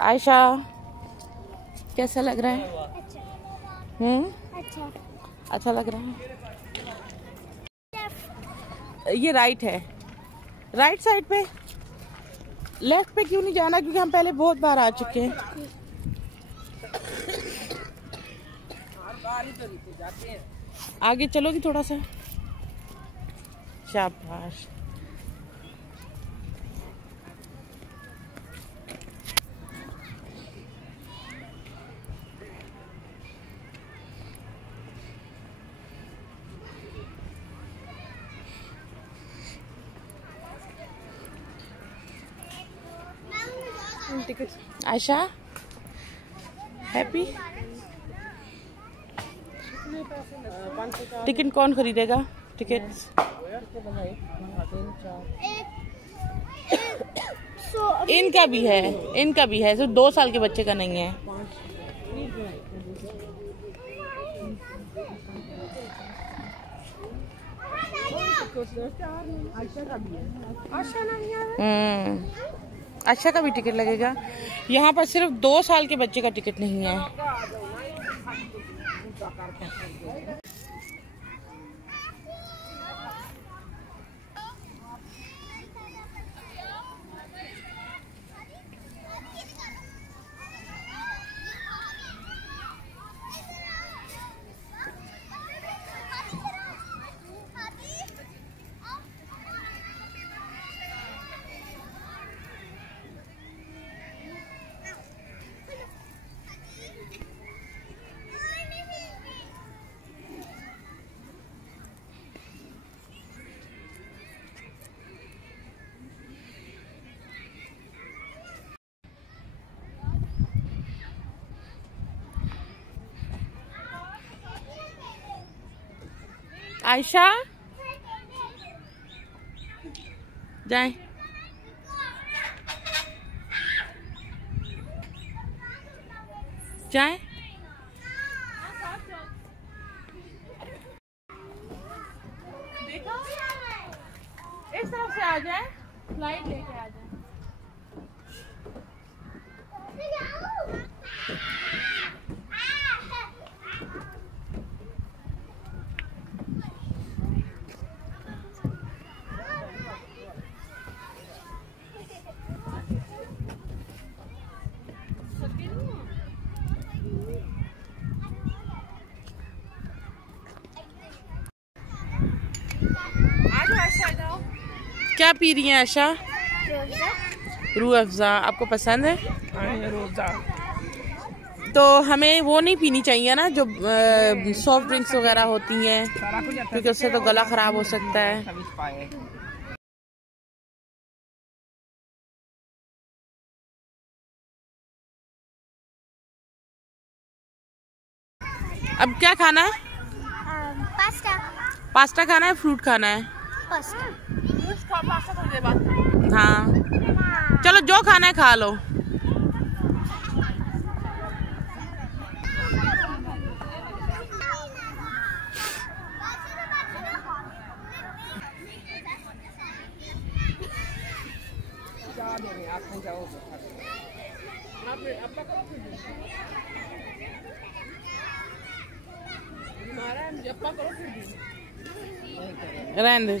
आयशा कैसा लग रहा है? अच्छा लग रहा है। ये राइट है, राइट साइड पे। लेफ्ट पे क्यों नहीं जाना? क्योंकि हम पहले बहुत बार आ चुके हैं। आगे चलोगी थोड़ा सा? शाबाश। आयशा हैप्पी? टिकट कौन खरीदेगा? टिकट इनका भी है, इनका भी है, सिर्फ 2 साल के बच्चे का नहीं है। आयशा का भी टिकट लगेगा। यहाँ पर सिर्फ 2 साल के बच्चे का टिकट नहीं है। आयशा जाए। जाए। देखो इस तरफ से आ जाए, फ्लाइट लेके आ जाए। क्या पी रही हैं आयशा? रूह अफ़ज़ा। आपको पसंद है? तो हमें वो नहीं पीनी चाहिए ना जो सॉफ्ट ड्रिंक्स वगैरह होती हैं, क्योंकि उससे तो गला खराब हो सकता है। अब क्या खाना है? पास्ता। पास्ता खाना है, फ्रूट खाना है? पास्ता। हाँ चलो, जो खाना है खा लो। रहने दो।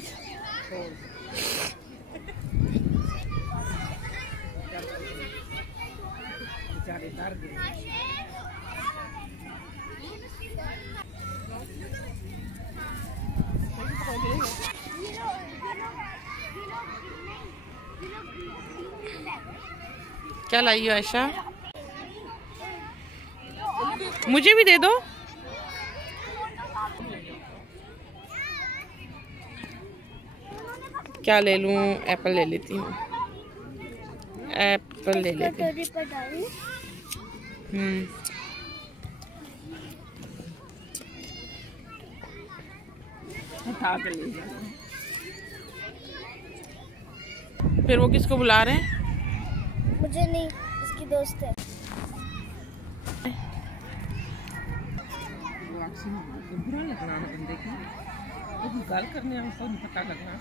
क्या लाई हो आयशा? मुझे भी दे दो। क्या ले लूं? एप्पल ले लेती हूँ, एप्पल ले लेती हूँ। फिर वो किसको बुला रहे हैं? मुझे नहीं, इसकी दोस्त है। बुरा लगना बंदे की, गल करने पता लगना।